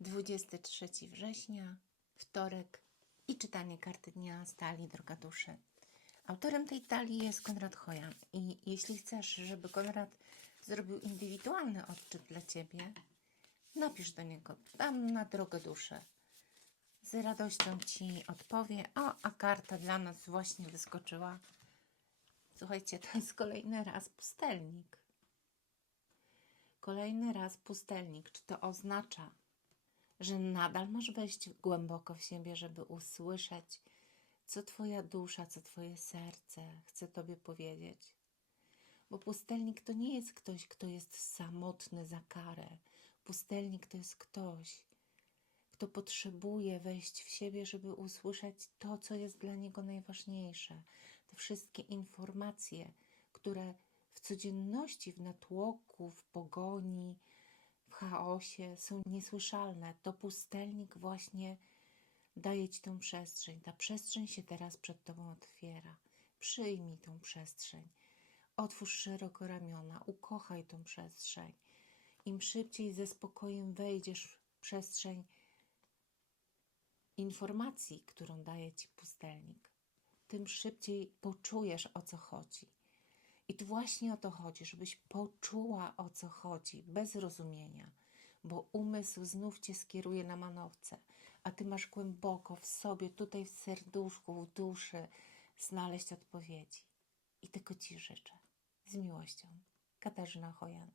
23 września, wtorek i czytanie karty dnia z talii Droga Duszy. Autorem tej talii jest Konrad Hojan i jeśli chcesz, żeby Konrad zrobił indywidualny odczyt dla Ciebie, napisz do niego, dam na Drogę Duszy. Z radością Ci odpowie. O, a karta dla nas właśnie wyskoczyła. Słuchajcie, to jest kolejny raz pustelnik. Kolejny raz pustelnik. Czy to oznacza, że nadal masz wejść głęboko w siebie, żeby usłyszeć, co Twoja dusza, co Twoje serce chce Tobie powiedzieć? Bo pustelnik to nie jest ktoś, kto jest samotny za karę. Pustelnik to jest ktoś, kto potrzebuje wejść w siebie, żeby usłyszeć to, co jest dla niego najważniejsze. Te wszystkie informacje, które w codzienności, w natłoku, w pogoni, chaosie są niesłyszalne. To pustelnik właśnie daje ci tą przestrzeń. Ta przestrzeń się teraz przed tobą otwiera. Przyjmij tą przestrzeń. Otwórz szeroko ramiona, ukochaj tą przestrzeń. Im szybciej ze spokojem wejdziesz w przestrzeń informacji, którą daje ci pustelnik, tym szybciej poczujesz o co chodzi. I tu właśnie o to chodzi, żebyś poczuła o co chodzi, bez rozumienia, bo umysł znów cię skieruje na manowce, a ty masz głęboko w sobie, tutaj w serduszku, w duszy, znaleźć odpowiedzi. I tego ci życzę. Z miłością. Katarzyna Hojan.